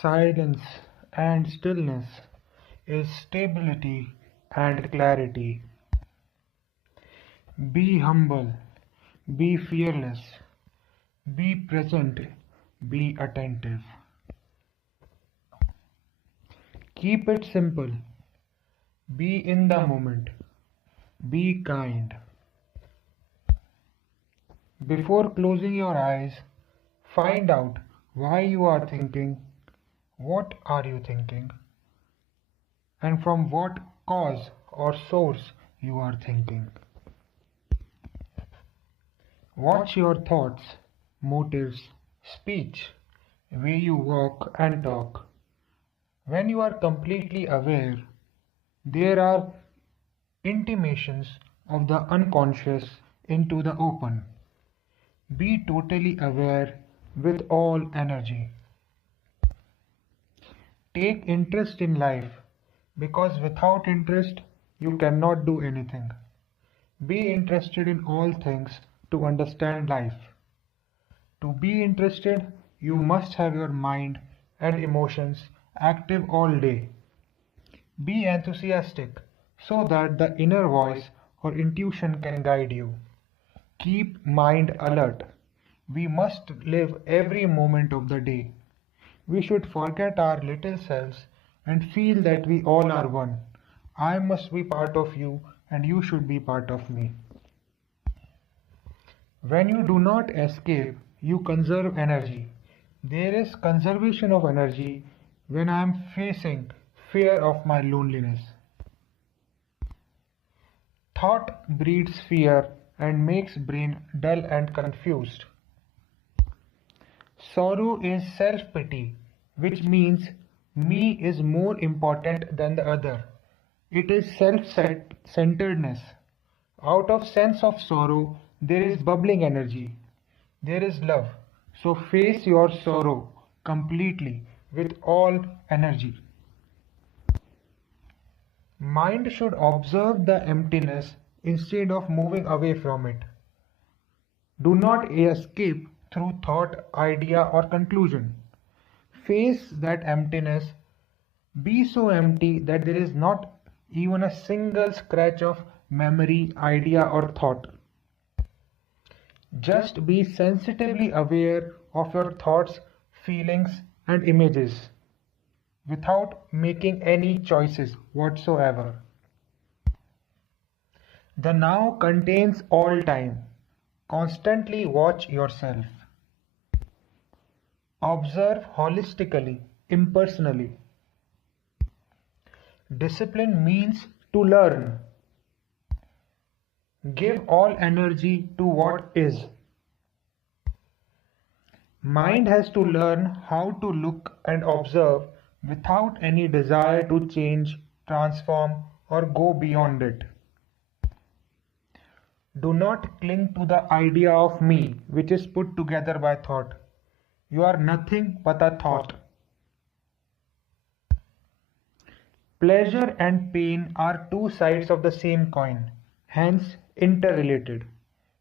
Silence and stillness is stability and clarity. Be humble, be fearless, be present, be attentive. Keep it simple, be in the moment, be kind. Before closing your eyes, find out why you are thinking, what are you thinking, and from what cause or source you are thinking. Watch your thoughts, motives, speech, way you walk and talk. When you are completely aware, there are intimations of the unconscious into the open. Be totally aware with all energy. Take interest in life because without interest you cannot do anything. Be interested in all things to understand life. To be interested, you must have your mind and emotions active all day. Be enthusiastic so that the inner voice or intuition can guide you. Keep mind alert. We must live every moment of the day. We should forget our little selves and feel that we all are one. I must be part of you and you should be part of me. When you do not escape, you conserve energy. There is conservation of energy when I am facing fear of my loneliness. Thought breeds fear and makes brain dull and confused. Sorrow is self-pity, which means me is more important than the other. It is self-centeredness. Out of sense of sorrow, there is bubbling energy. There is love. So face your sorrow completely with all energy. Mind should observe the emptiness instead of moving away from it. Do not escape through thought, idea, or conclusion. Face that emptiness. Be so empty that there is not even a single scratch of memory, idea, or thought. Just be sensitively aware of your thoughts, feelings, and images without making any choices whatsoever. The now contains all time. Constantly watch yourself. Observe holistically, impersonally. Discipline means to learn. Give all energy to what is. Mind has to learn how to look and observe without any desire to change, transform, or go beyond it. Do not cling to the idea of me, which is put together by thought. You are nothing but a thought. Pleasure and pain are two sides of the same coin, hence interrelated.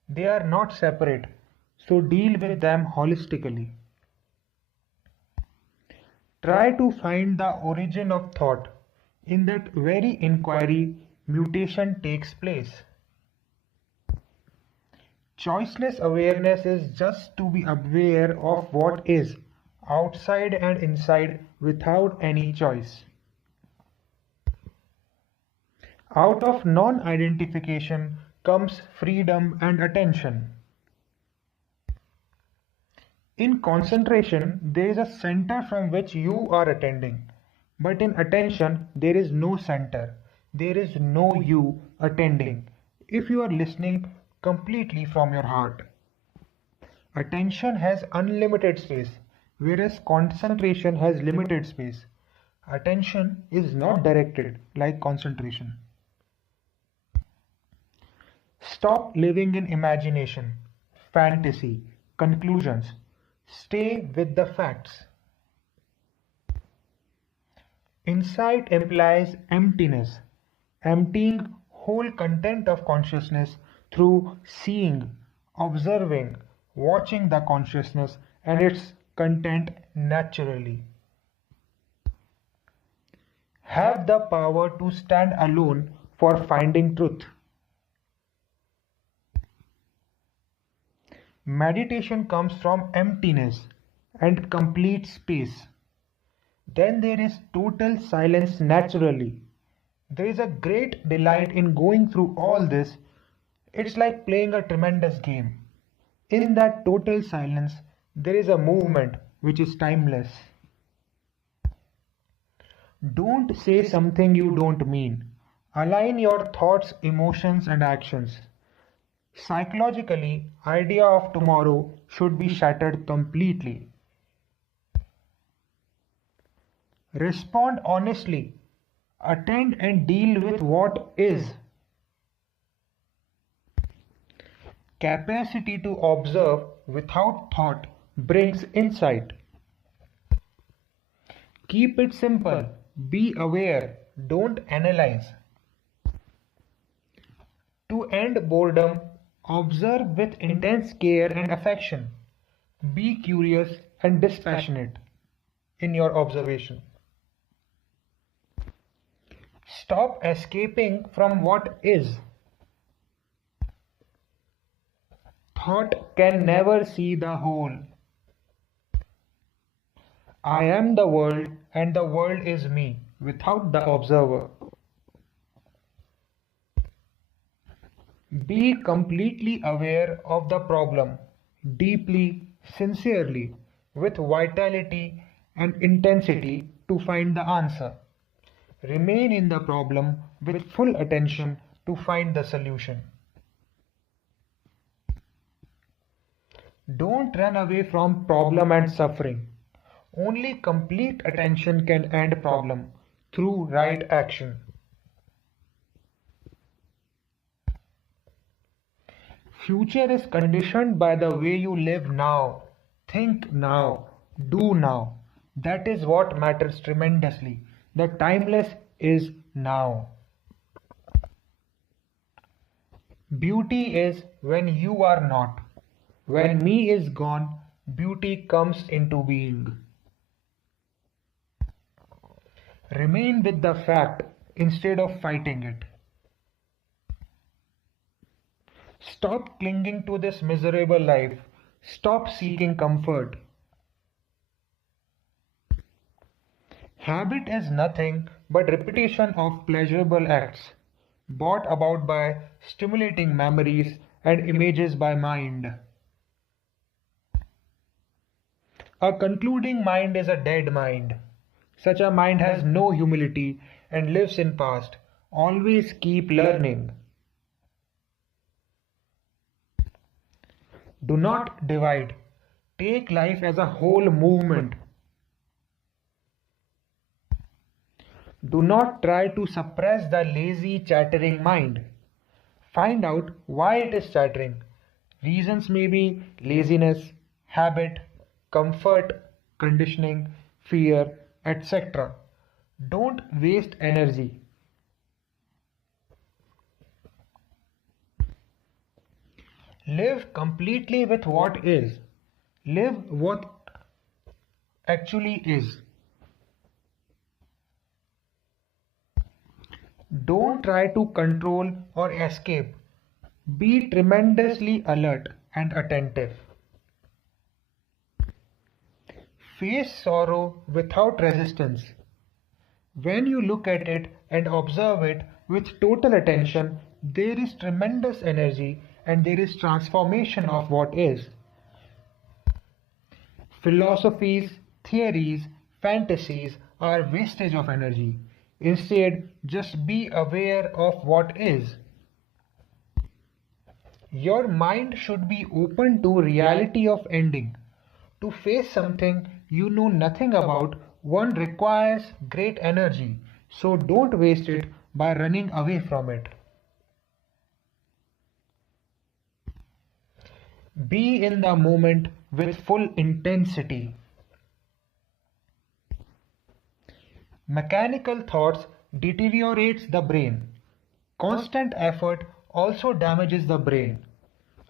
They are not separate, so deal with them holistically. Try to find the origin of thought. In that very inquiry, mutation takes place. Choiceless awareness is just to be aware of what is, outside and inside, without any choice. Out of non-identification comes freedom and attention. In concentration, there is a center from which you are attending. But in attention, there is no center. There is no you attending. If you are listening completely from your heart. Attention has unlimited space, whereas concentration has limited space. Attention is not directed like concentration. Stop living in imagination, fantasy, conclusions. Stay with the facts. Insight implies emptiness, emptying whole content of consciousness through seeing, observing, watching the consciousness and its content naturally. have the power to stand alone for finding truth. Meditation comes from emptiness and complete space. Then there is total silence naturally. There is a great delight in going through all this. It's like playing a tremendous game. In that total silence, there is a movement which is timeless. Don't say something you don't mean. Align your thoughts, emotions, and actions. Psychologically, idea of tomorrow should be shattered completely. Respond honestly. Attend and deal with what is. Capacity to observe without thought brings insight. Keep it simple. Be aware. Don't analyze. To end boredom, observe with intense care and affection. Be curious and dispassionate in your observation. Stop escaping from what is. Thought can never see the whole. I am the world and the world is me without the observer. Be completely aware of the problem, deeply, sincerely, with vitality and intensity to find the answer. Remain in the problem with full attention to find the solution. Don't run away from problem and suffering. Only complete attention can end problem through right action. Future is conditioned by the way you live now, think now, do now. That is what matters tremendously. The timeless is now. Beauty is when you are not. When me is gone, beauty comes into being. Remain with the fact instead of fighting it. Stop clinging to this miserable life. Stop seeking comfort. Habit is nothing but repetition of pleasurable acts, brought about by stimulating memories and images by mind. A concluding mind is a dead mind. Such a mind has no humility and lives in past. Always keep learning. Do not divide. Take life as a whole movement. Do not try to suppress the lazy, chattering mind. Find out why it is chattering. Reasons may be laziness, habit, comfort, conditioning, fear, etc. Don't waste energy. Live completely with what is. Live what actually is. Don't try to control or escape. Be tremendously alert and attentive. Face sorrow without resistance. When you look at it and observe it with total attention, there is tremendous energy and there is transformation of what is. Philosophies, theories, fantasies are wastage of energy. Instead, just be aware of what is. Your mind should be open to reality of ending. To face something you know nothing about, one requires great energy, so don't waste it by running away from it. Be in the moment with full intensity. Mechanical thoughts deteriorates the brain. Constant effort also damages the brain.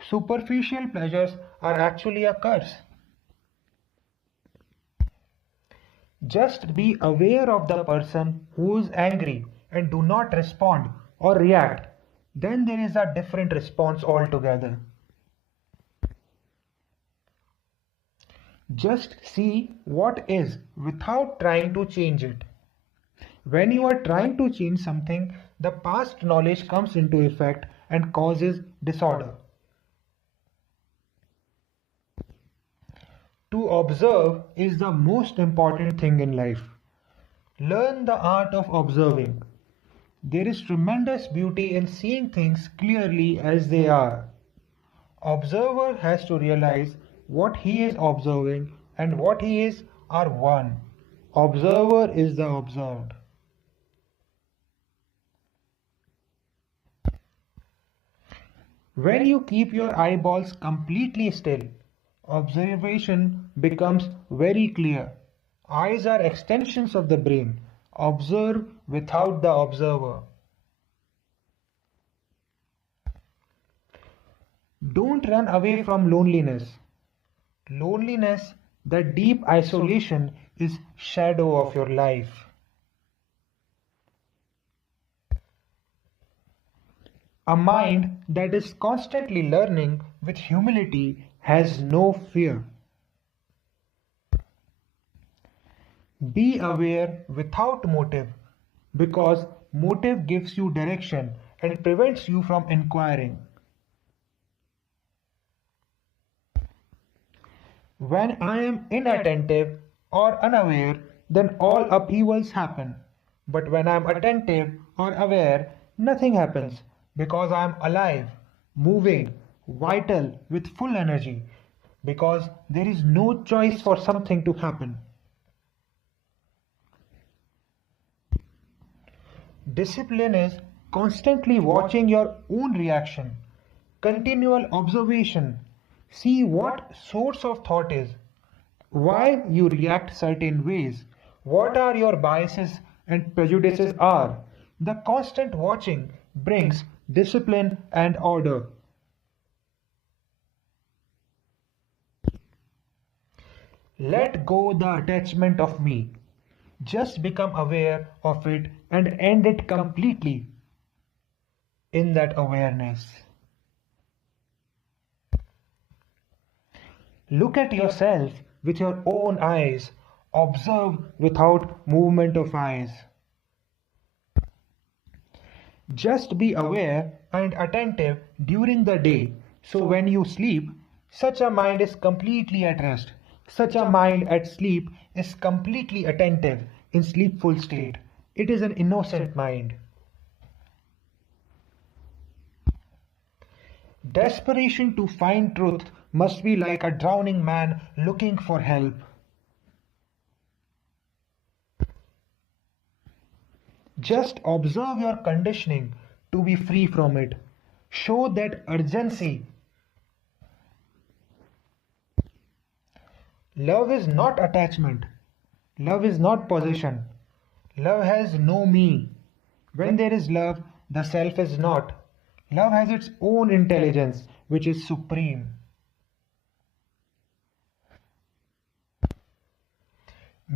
Superficial pleasures are actually a curse. Just be aware of the person who is angry and do not respond or react. Then there is a different response altogether. Just see what is without trying to change it. When you are trying to change something, the past knowledge comes into effect and causes disorder. To observe is the most important thing in life. Learn the art of observing. There is tremendous beauty in seeing things clearly as they are. Observer has to realize what he is observing and what he is are one. Observer is the observed. When you keep your eyeballs completely still, observation becomes very clear. Eyes are extensions of the brain. Observe without the observer. Don't run away from loneliness. Loneliness, the deep isolation, is shadow of your life. A mind that is constantly learning with humility has no fear. Be aware without motive, because motive gives you direction and prevents you from inquiring. When I am inattentive or unaware, then all upheavals happen. But when I am attentive or aware, nothing happens, because I am alive, moving, vital, with full energy, because there is no choice for something to happen. Discipline is constantly watching your own reaction, continual observation. See what source of thought is, why you react certain ways, what are your biases and prejudices are. The constant watching brings discipline and order. Let go the attachment of me. Just become aware of it and end it completely in that awareness. Look at yourself with your own eyes. Observe without movement of eyes. Just be aware and attentive during the day, so when you sleep, such a mind is completely at rest. Such a mind at sleep is completely attentive in sleepful state. It is an innocent mind. Desperation to find truth must be like a drowning man looking for help. Just observe your conditioning to be free from it. Show that urgency. Love is not attachment. Love is not possession. Love has no me. When there is love, the self is not. Love has its own intelligence, which is supreme.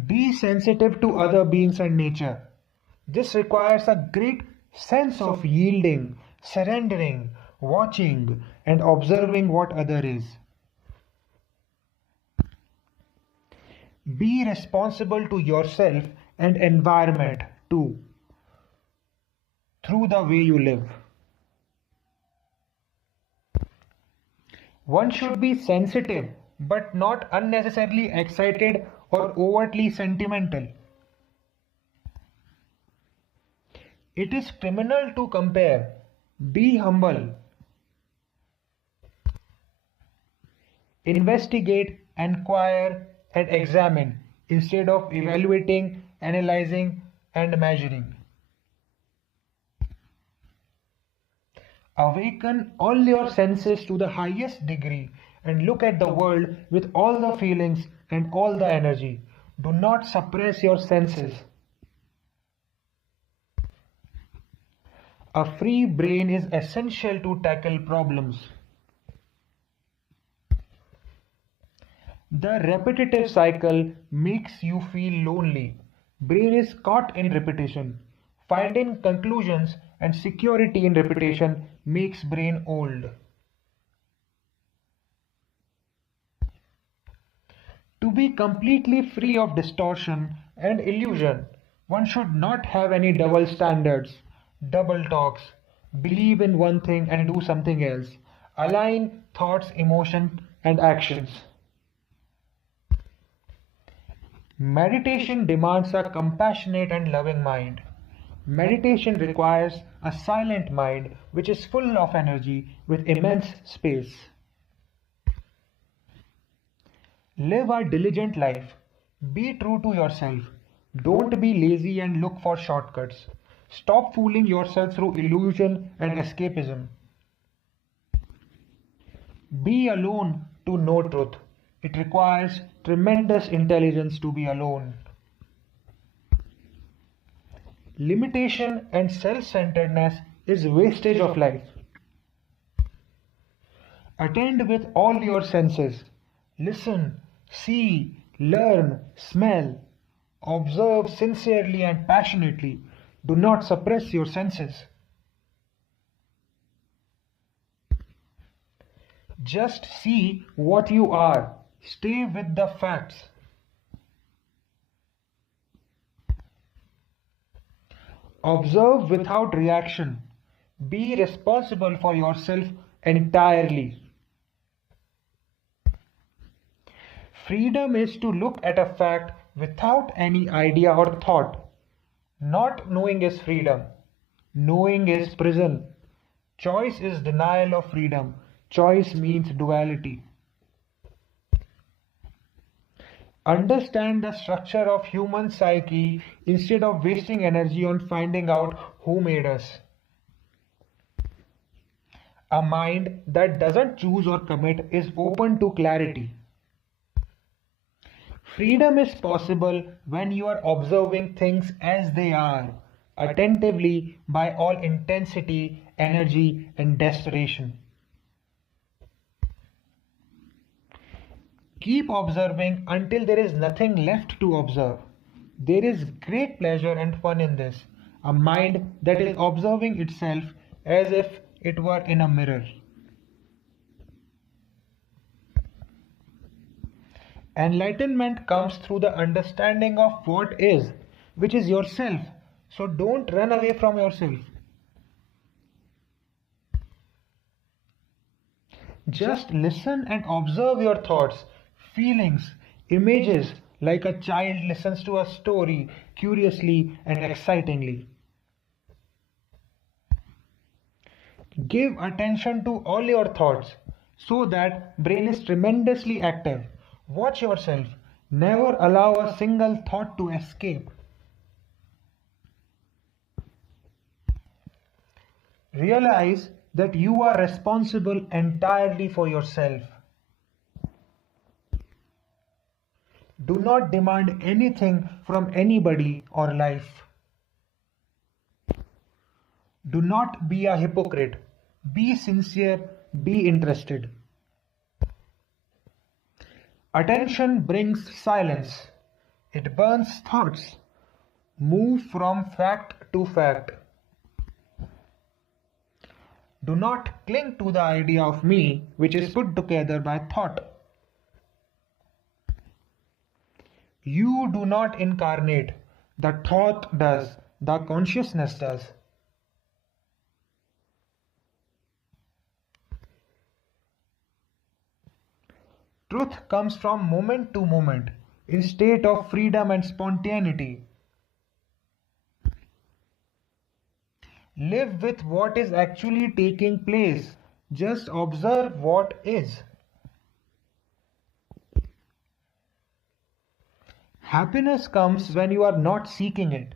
Be sensitive to other beings and nature. This requires a great sense of yielding, surrendering, watching, and observing what other is. Be responsible to yourself and environment too, through the way you live. One should be sensitive, but not unnecessarily excited or overtly sentimental. It is criminal to compare. Be humble. Investigate, inquire, and examine instead of evaluating, analyzing, and measuring. Awaken all your senses to the highest degree and look at the world with all the feelings and all the energy. Do not suppress your senses. A free brain is essential to tackle problems. The repetitive cycle makes you feel lonely. Brain is caught in repetition. Finding conclusions and security in repetition makes brain old. To be completely free of distortion and illusion, one should not have any double standards, double talks, believe in one thing and do something else, align thoughts, emotion, and actions. Meditation demands a compassionate and loving mind. Meditation requires a silent mind which is full of energy with immense space. Live a diligent life. Be true to yourself. Don't be lazy and look for shortcuts. Stop fooling yourself through illusion and escapism. Be alone to know truth. It requires tremendous intelligence to be alone. Limitation and self-centeredness is wastage of life. Attend with all your senses. Listen, see, learn, smell. Observe sincerely and passionately. Do not suppress your senses. Just see what you are. Stay with the facts. Observe without reaction. Be responsible for yourself entirely. Freedom is to look at a fact without any idea or thought. Not knowing is freedom. Knowing is prison. Choice is denial of freedom. Choice means duality. Understand the structure of human psyche instead of wasting energy on finding out who made us. A mind that doesn't choose or commit is open to clarity. Freedom is possible when you are observing things as they are, attentively by all intensity, energy, and desperation. Keep observing until there is nothing left to observe. There is great pleasure and fun in this. A mind that is observing itself as if it were in a mirror. Enlightenment comes through the understanding of what is, which is yourself. So don't run away from yourself. Just listen and observe your thoughts, feelings, images, like a child listens to a story curiously and excitingly. Give attention to all your thoughts so that brain is tremendously active. Watch yourself. Never allow a single thought to escape. Realize that you are responsible entirely for yourself. Do not demand anything from anybody or life. Do not be a hypocrite. Be sincere, be interested. Attention brings silence. It burns thoughts. Move from fact to fact. Do not cling to the idea of me which is put together by thought. You do not incarnate. The thought does. The consciousness does. Truth comes from moment to moment, in state of freedom and spontaneity. Live with what is actually taking place. Just observe what is. Happiness comes when you are not seeking it.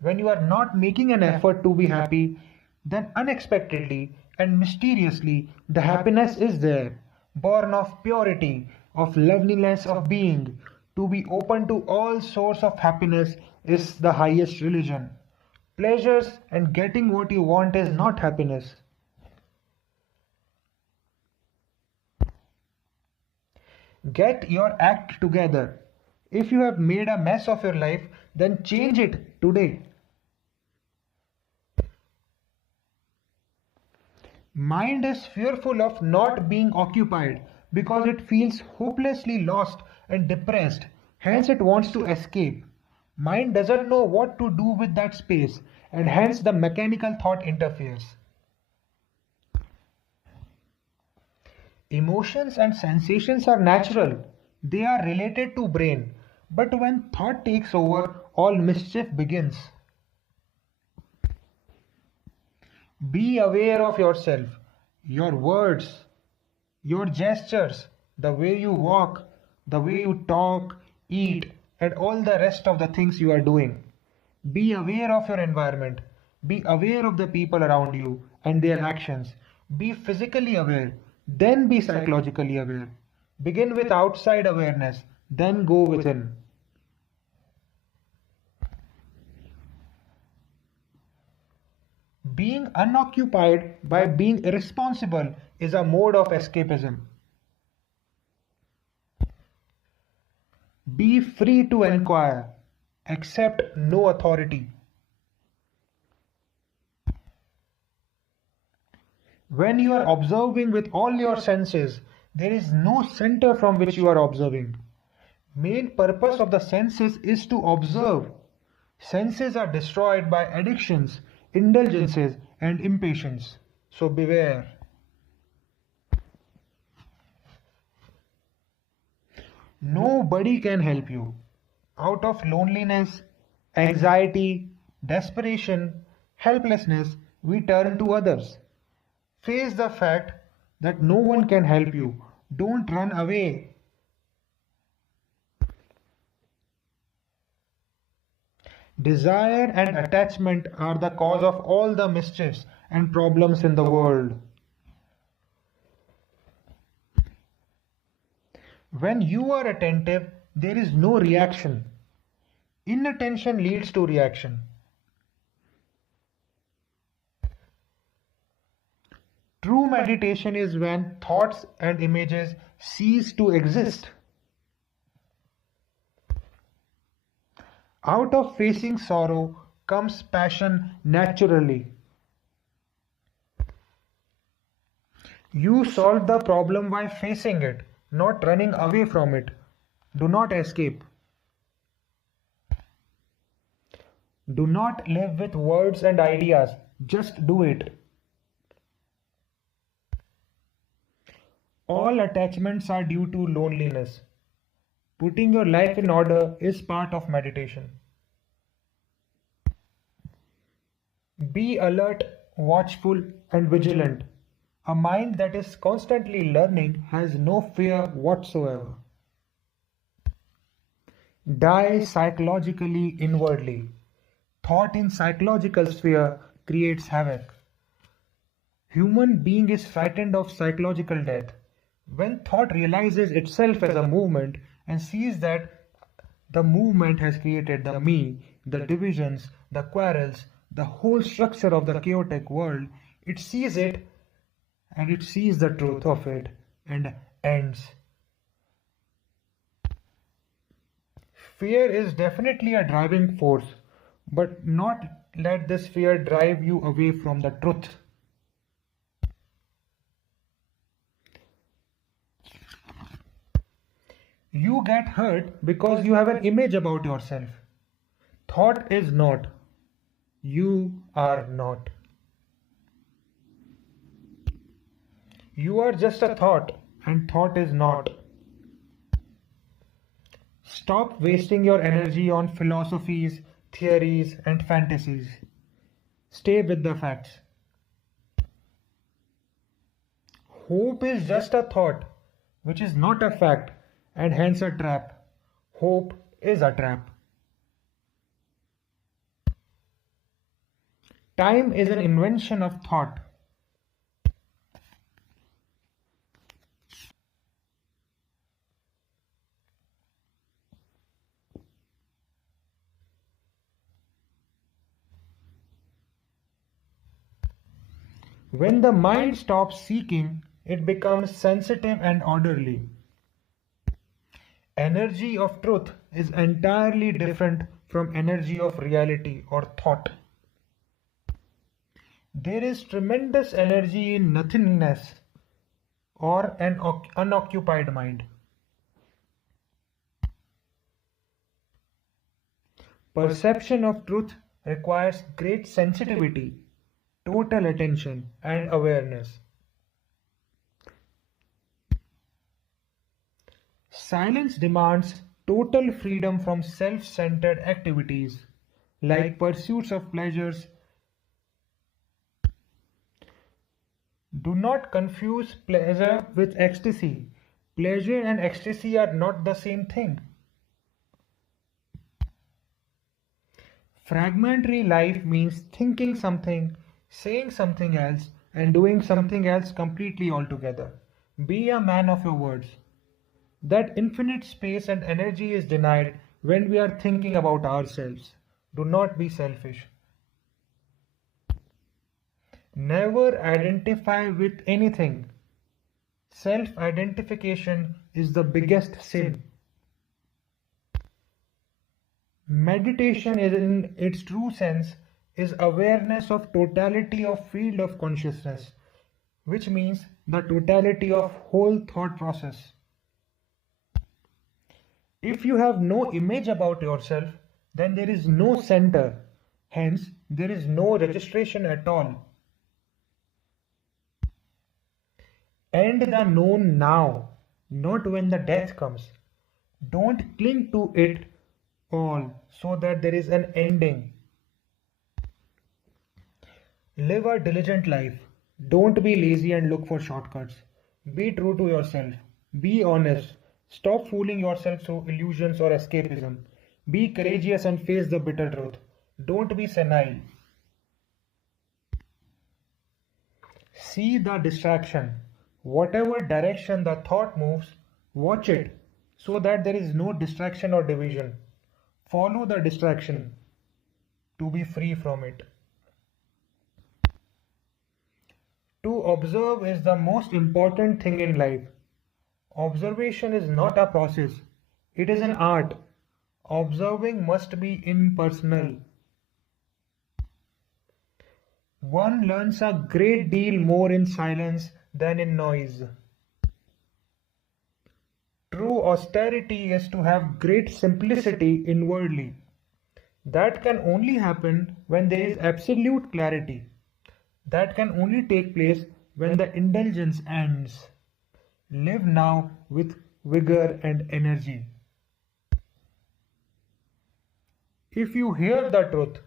When you are not making an effort to be happy, then unexpectedly and mysteriously the happiness is there, born of purity, of loveliness of being. To be open to all source of happiness is the highest religion. Pleasures and getting what you want is not happiness. Get your act together. If you have made a mess of your life, then change it today. Mind is fearful of not being occupied because it feels hopelessly lost and depressed. Hence, it wants to escape. Mind doesn't know what to do with that space, and hence the mechanical thought interferes. Emotions and sensations are natural. They are related to brain. But when thought takes over, all mischief begins. Be aware of yourself, your words, your gestures, the way you walk, the way you talk, eat, and all the rest of the things you are doing. Be aware of your environment. Be aware of the people around you and their actions. Be physically aware, then be psychologically aware. Begin with outside awareness, then go within. Being unoccupied by being irresponsible is a mode of escapism. Be free to inquire, accept no authority. When you are observing with all your senses, there is no center from which you are observing. Main purpose of the senses is to observe. Senses are destroyed by addictions, indulgences, and impatience. So beware. Nobody can help you. Out of loneliness, anxiety, desperation, helplessness, we turn to others. Face the fact that no one can help you. Don't run away. Desire and attachment are the cause of all the mischiefs and problems in the world. When you are attentive, there is no reaction. Inattention leads to reaction. True meditation is when thoughts and images cease to exist. Out of facing sorrow comes passion naturally. You solve the problem by facing it, not running away from it. Do not escape. Do not live with words and ideas. Just do it. All attachments are due to loneliness. Putting your life in order is part of meditation. Be alert, watchful, and vigilant. A mind that is constantly learning has no fear whatsoever. Die psychologically inwardly. Thought in psychological sphere creates havoc. Human being is frightened of psychological death. When thought realizes itself as a movement and sees that the movement has created the me, the divisions, the quarrels, the whole structure of the chaotic world, it sees it and it sees the truth of it and ends. Fear is definitely a driving force, but not let this fear drive you away from the truth. You get hurt because you have an image about yourself. Thought is not. You are not. You are just a thought, and thought is not. Stop wasting your energy on philosophies, theories, and fantasies. Stay with the facts. Hope is just a thought, which is not a fact, and hence a trap. Hope is a trap. Time is an invention of thought. When the mind stops seeking, it becomes sensitive and orderly. Energy of truth is entirely different from energy of reality or thought. There is tremendous energy in nothingness or an unoccupied mind. Perception of truth requires great sensitivity, total attention, and awareness. Silence demands total freedom from self-centered activities like pursuits of pleasures. Do not confuse pleasure with ecstasy. Pleasure and ecstasy are not the same thing. Fragmentary life means thinking something, saying something else, and doing something else completely altogether. Be a man of your words. That infinite space and energy is denied when we are thinking about ourselves. Do not be selfish. Never identify with anything. Self-identification is the biggest sin. Meditation is in its true sense is awareness of totality of field of consciousness, which means the totality of whole thought process. If you have no image about yourself, then there is no center, hence there is no registration at all. End the known now, not when the death comes. Don't cling to it all so that there is an ending. Live a diligent life. Don't be lazy and look for shortcuts. Be true to yourself. Be honest. Stop fooling yourself through illusions or escapism. Be courageous and face the bitter truth. Don't be senile. See the distraction. Whatever direction the thought moves, watch it so that there is no distraction or division. Follow the distraction to be free from it. To observe is the most important thing in life. Observation is not a process, it is an art. Observing must be impersonal. One learns a great deal more in silence than in noise. True austerity is to have great simplicity inwardly. That can only happen when there is absolute clarity. That can only take place when the indulgence ends. Live now with vigor and energy. If you hear the truth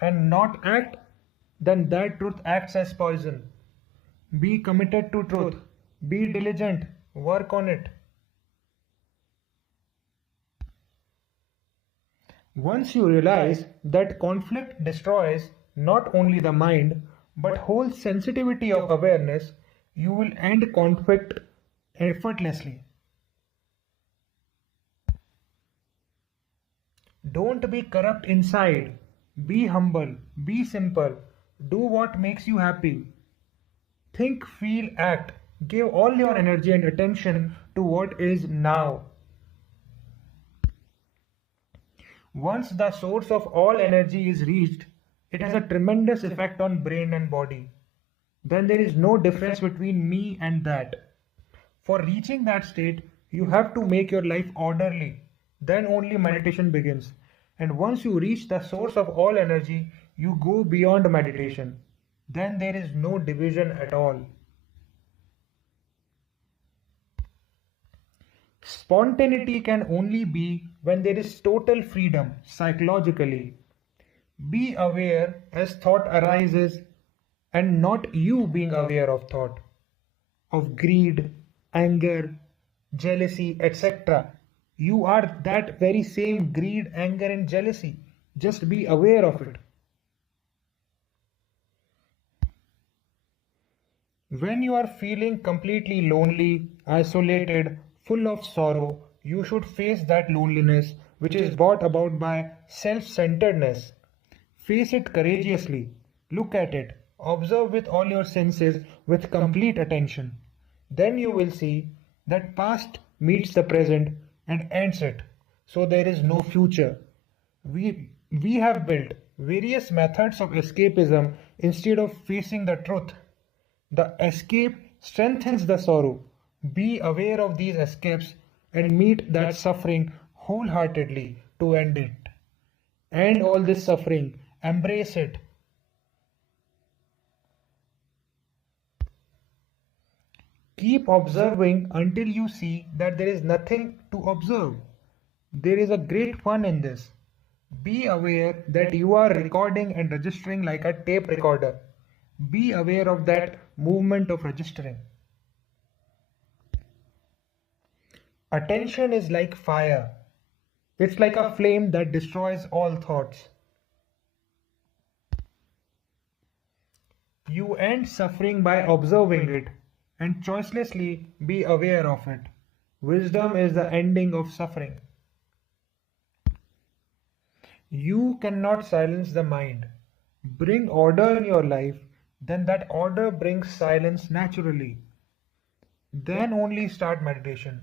and not act, then that truth acts as poison. Be committed to truth. Be diligent. Work on it. Once you realize that conflict destroys not only the mind but whole sensitivity of awareness, you will end conflict effortlessly. Don't be corrupt inside. Be humble. Be simple. Do what makes you happy. Think, feel, act. Give all your energy and attention to what is now. Once the source of all energy is reached, it has a tremendous effect on brain and body. Then there is no difference between me and that. For reaching that state, you have to make your life orderly. Then only meditation begins. And once you reach the source of all energy, you go beyond meditation. Then there is no division at all. Spontaneity can only be when there is total freedom psychologically. Be aware as thought arises and not you being aware of thought, of greed, anger, jealousy, etc. You are that very same greed, anger and jealousy. Just be aware of it. When you are feeling completely lonely, isolated, full of sorrow, you should face that loneliness which is brought about by self-centeredness. Face it courageously. Look at it. Observe with all your senses with complete attention. Then you will see that past meets the present and ends it. So there is no future. We have built various methods of escapism instead of facing the truth. The escape strengthens the sorrow. Be aware of these escapes and meet that suffering wholeheartedly to end it. End all this suffering. Embrace it. Keep observing until you see that there is nothing to observe. There is a great fun in this. Be aware that you are recording and registering like a tape recorder. Be aware of that movement of registering. Attention is like fire. It's like a flame that destroys all thoughts. You end suffering by observing it and choicelessly be aware of it. Wisdom is the ending of suffering. You cannot silence the mind. Bring order in your life, then that order brings silence naturally. Then only start meditation.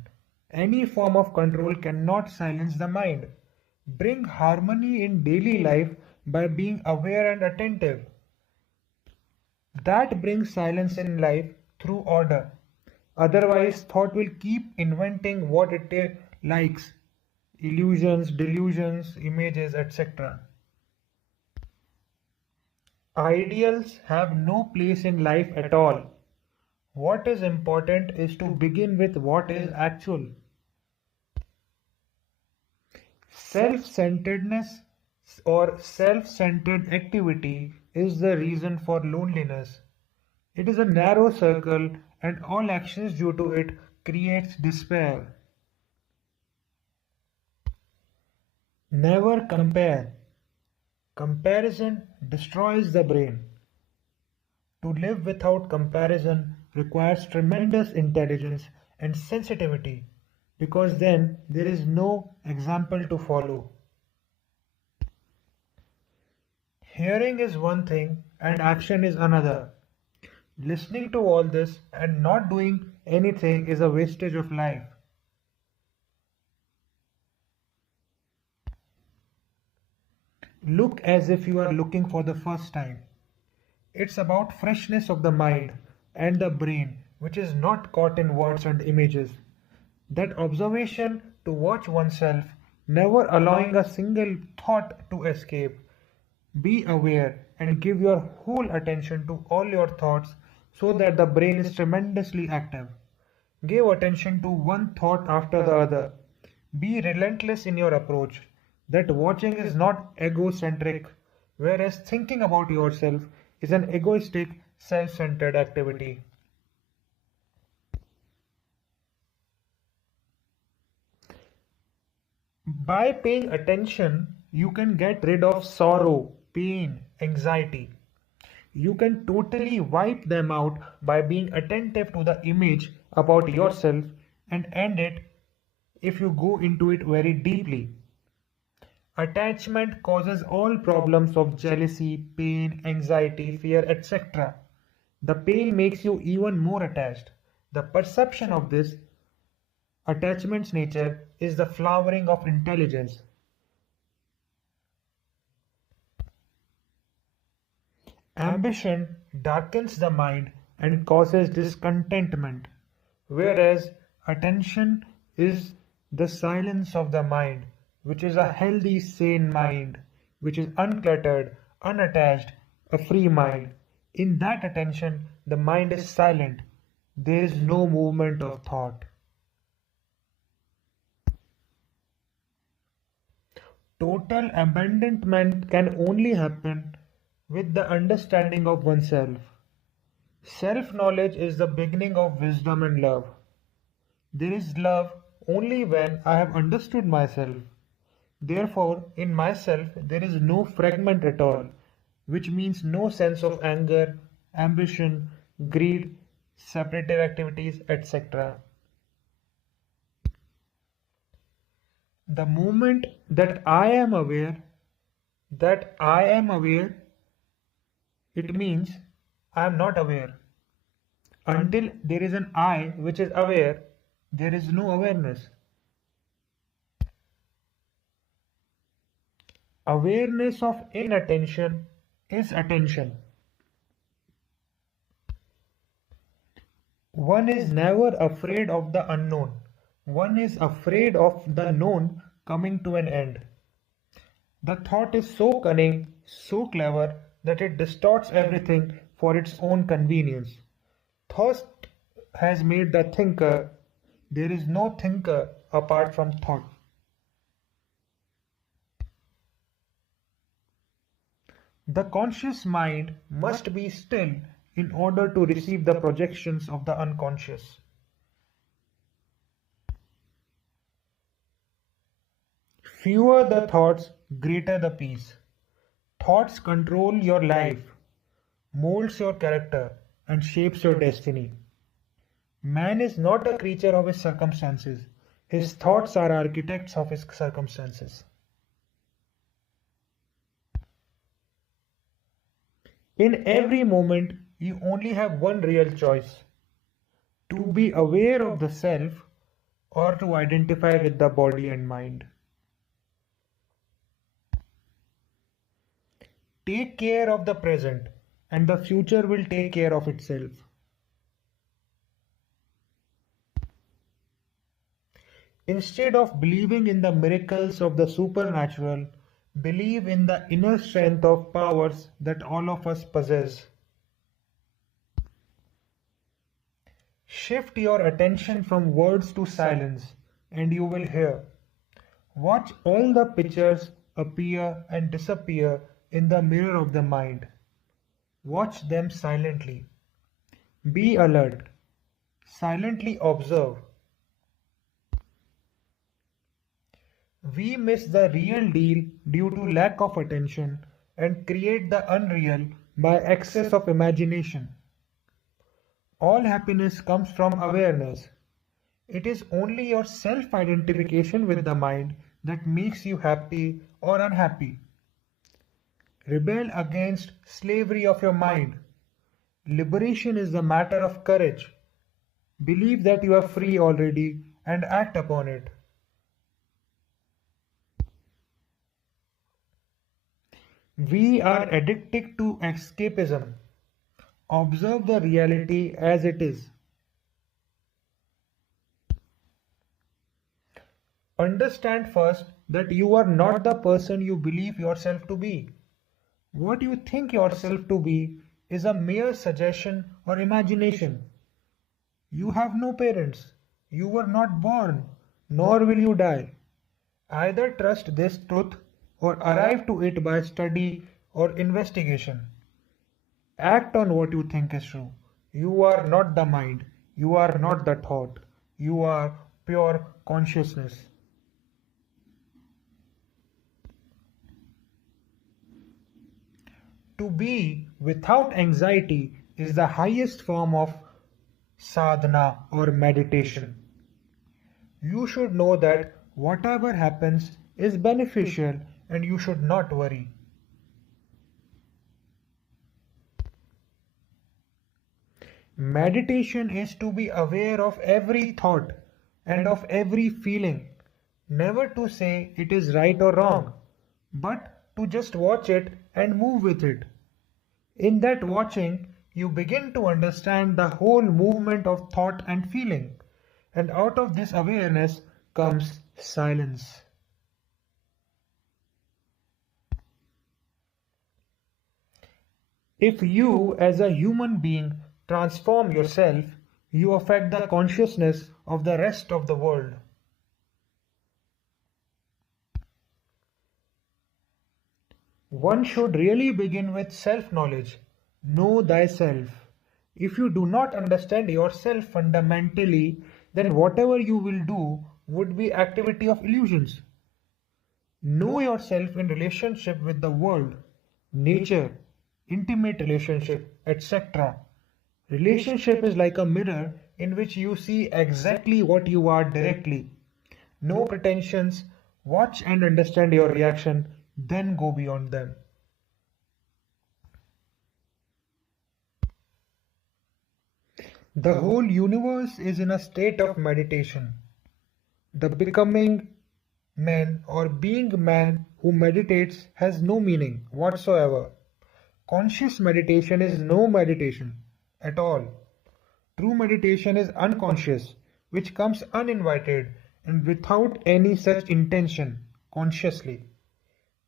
Any form of control cannot silence the mind. Bring harmony in daily life by being aware and attentive. That brings silence in life through order. Otherwise, thought will keep inventing what it likes. Illusions, delusions, images, etc. Ideals have no place in life at all. What is important is to begin with what is actual. Self-centeredness or self-centered activity is the reason for loneliness. It is a narrow circle and all actions due to it creates despair. Never compare. Comparison destroys the brain. To live without comparison requires tremendous intelligence and sensitivity, because then there is no example to follow. Hearing is one thing and action is another. Listening to all this and not doing anything is a wastage of life. Look as if you are looking for the first time. It's about freshness of the mind and the brain, which is not caught in words and images. That observation to watch oneself, never allowing a single thought to escape. Be aware and give your whole attention to all your thoughts so that the brain is tremendously active. Give attention to one thought after the other. Be relentless in your approach. That watching is not egocentric, whereas thinking about yourself is an egoistic, self-centered activity. By paying attention, you can get rid of sorrow, pain, anxiety. You can totally wipe them out by being attentive to the image about yourself and end it if you go into it very deeply. Attachment causes all problems of jealousy, pain, anxiety, fear, etc. The pain makes you even more attached. The perception of this attachment's nature is the flowering of intelligence. Ambition darkens the mind and causes discontentment, whereas attention is the silence of the mind, which is a healthy, sane mind, which is uncluttered, unattached, a free mind. In that attention, the mind is silent. There is no movement of thought. Total abandonment can only happen with the understanding of oneself. Self-knowledge is the beginning of wisdom and love. There is love only when I have understood myself. Therefore, in myself there is no fragment at all, which means no sense of anger, ambition, greed, separative activities, etc. The moment that I am aware, it means I am not aware. Until there is an I which is aware, there is no awareness. Awareness of inattention is attention. One is never afraid of the unknown. One is afraid of the known coming to an end. The thought is so cunning, so clever, that it distorts everything for its own convenience. Thought has made the thinker. There is no thinker apart from thought. The conscious mind must be still in order to receive the projections of the unconscious. Fewer the thoughts, greater the peace. Thoughts control your life, molds your character, and shapes your destiny. Man is not a creature of his circumstances. His thoughts are architects of his circumstances. In every moment, you only have one real choice: to be aware of the self or to identify with the body and mind. Take care of the present, and the future will take care of itself. Instead of believing in the miracles of the supernatural, believe in the inner strength of powers that all of us possess. Shift your attention from words to silence, and you will hear. Watch all the pictures appear and disappear in the mirror of the mind. Watch them silently. Be alert. Silently observe. We miss the real deal due to lack of attention and create the unreal by excess of imagination. All happiness comes from awareness. It is only your self-identification with the mind that makes you happy or unhappy. Rebel against slavery of your mind. Liberation is a matter of courage. Believe that you are free already and act upon it. We are addicted to escapism. Observe the reality as it is. Understand first that you are not the person you believe yourself to be. What you think yourself to be is a mere suggestion or imagination. You have no parents. You were not born, nor will you die. Either trust this truth or arrive to it by study or investigation. Act on what you think is true. You are not the mind. You are not the thought. You are pure consciousness. To be without anxiety is the highest form of sadhana or meditation. You should know that whatever happens is beneficial and you should not worry. Meditation is to be aware of every thought and of every feeling, never to say it is right or wrong, but to just watch it and move with it. In that watching, you begin to understand the whole movement of thought and feeling, and out of this awareness comes silence. If you, as a human being, transform yourself, you affect the consciousness of the rest of the world. One should really begin with self-knowledge. Know thyself. If you do not understand yourself fundamentally, then whatever you will do would be activity of illusions. Know yourself in relationship with the world, nature, intimate relationship, etc. Relationship is like a mirror in which you see exactly what you are directly. No pretensions. Watch and understand your reaction, then go beyond them. The whole universe is in a state of meditation. The becoming man, or being a man who meditates has no meaning whatsoever. Conscious meditation is no meditation at all. True meditation is unconscious, which comes uninvited and without any such intention, consciously.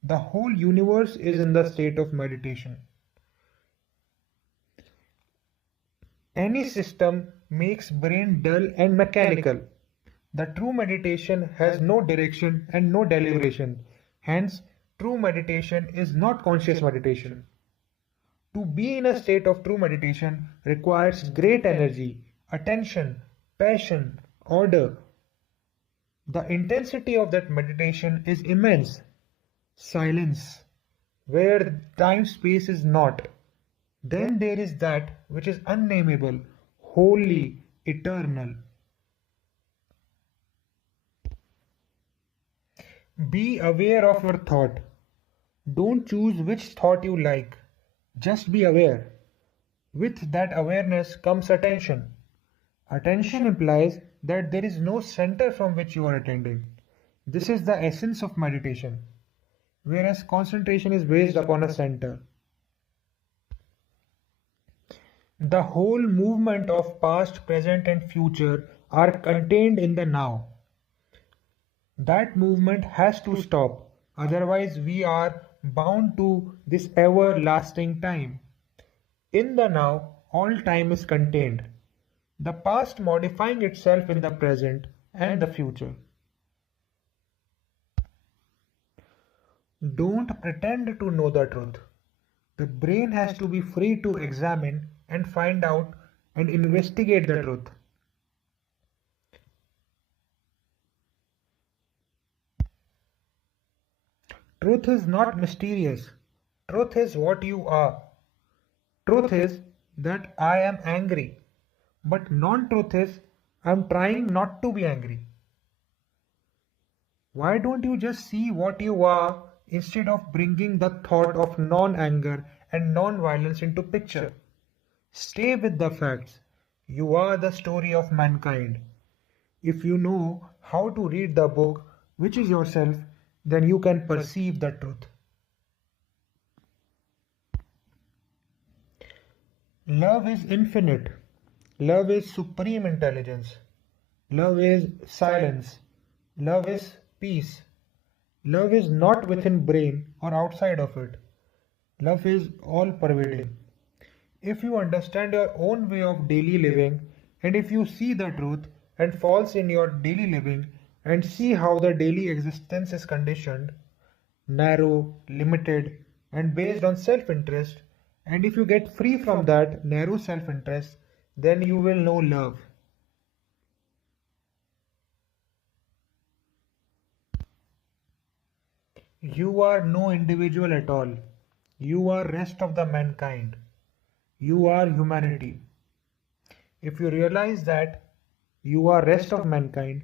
The whole universe is in the state of meditation. Any system makes brain dull and mechanical. The true meditation has no direction and no deliberation. Hence, true meditation is not conscious meditation. To be in a state of true meditation requires great energy, attention, passion, order. The intensity of that meditation is immense. Silence, where time-space is not. Then there is that which is unnameable, holy, eternal. Be aware of your thought. Don't choose which thought you like. Just be aware. With that awareness comes attention. Attention implies that there is no center from which you are attending. This is the essence of meditation, whereas concentration is based upon a center. The whole movement of past, present and future are contained in the now. That movement has to stop, otherwise we are bound to this everlasting time. In the now, all time is contained, the past modifying itself in the present and the future. Don't pretend to know the truth. The brain has to be free to examine and find out and investigate the truth. Truth is not mysterious. Truth is what you are. Truth is that I am angry. But non-truth is I am trying not to be angry. Why don't you just see what you are instead of bringing the thought of non-anger and non-violence into picture? Stay with the facts. You are the story of mankind. If you know how to read the book, which is yourself, then you can perceive the truth. Love is infinite. Love is supreme intelligence. Love is silence. Love is peace. Love is not within brain or outside of it. Love is all pervading. If you understand your own way of daily living, and if you see the truth and false in your daily living, and see how the daily existence is conditioned, narrow, limited, and based on self-interest, and if you get free from that narrow self-interest, then you will know love. You are no individual at all. You are rest of the mankind. You are humanity. If you realize that you are rest of mankind,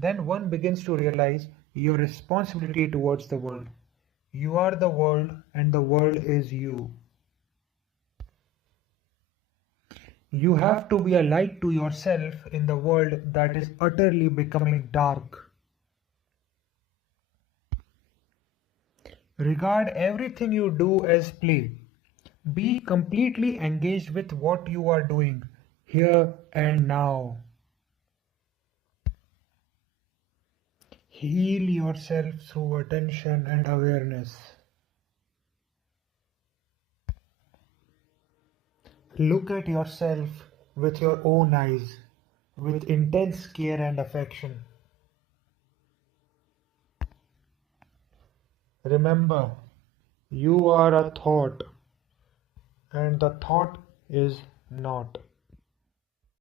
then one begins to realize your responsibility towards the world. You are the world and the world is you. You have to be a light to yourself in the world that is utterly becoming dark. Regard everything you do as play. Be completely engaged with what you are doing here and now. Heal yourself through attention and awareness. Look at yourself with your own eyes, with intense care and affection. Remember, you are a thought, and the thought is not.